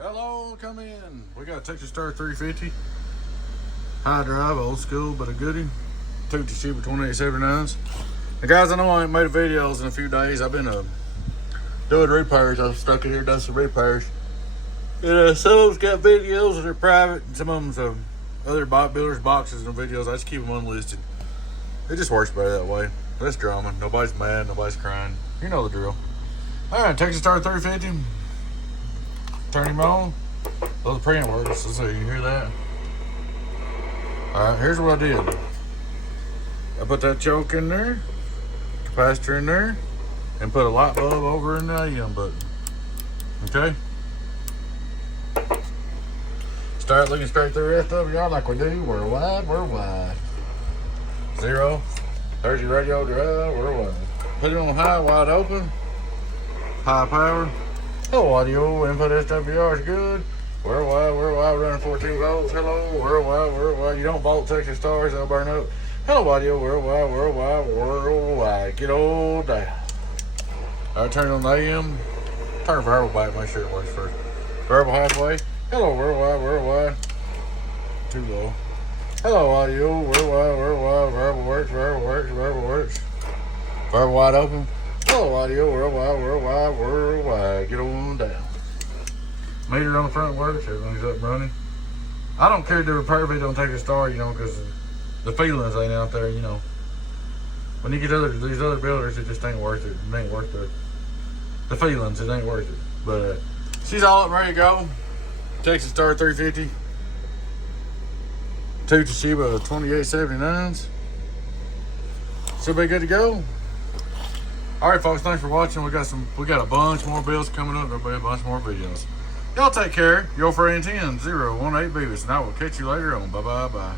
Hello, come in. We got a Texas Star 350. High drive, old school, but a goodie. Two Toshiba 2879s. And guys, I know I ain't made videos in a few days. I've been doing repairs. I've stuck in here, done some repairs. And some of them's got videos that are private, and some of them's other bike builders' boxes and videos. I just keep them unlisted. It just works better that way. Less drama. Nobody's mad. Nobody's crying. You know the drill. All right, Texas Star 350. Turn him on. Oh, the preamp works. Let's see. You hear that? All right, here's what I did. I put that choke in there, capacitor in there, and put a light bulb over in the AM button. Okay? Start looking straight through the rest of y'all like we do. We're wide. 0. There's your radio drive. We're wide. Put it on high, wide open. High power. Hello, audio. Input SWR is good. We're wide. Running 14 volts. Hello, we're wide. You don't volt Texas Stars, they'll burn up. Hello, audio. We're wide. Get old down. All right, turn it on the AM. Turn variable back. Make sure it works first. Variable halfway. Hello, we're wide. Too low. Hello, audio. We're wide. Variable works. Variable wide open. Hello, audio. We're wide. Get on down. Meter on the front works. Everything's up and running. I don't care if the repair video don't take a star, because the feelings ain't out there, When you get these other builders, it just ain't worth it. It ain't worth the feelings. It ain't worth it. But she's all up and ready to go. Texas Star 350. Two Toshiba 2879s. Should be good to go. All right, folks. Thanks for watching. We got a bunch more builds coming up. There'll be a bunch more videos. Y'all take care. Your friend 10018 Beavis, and I will catch you later on. Bye.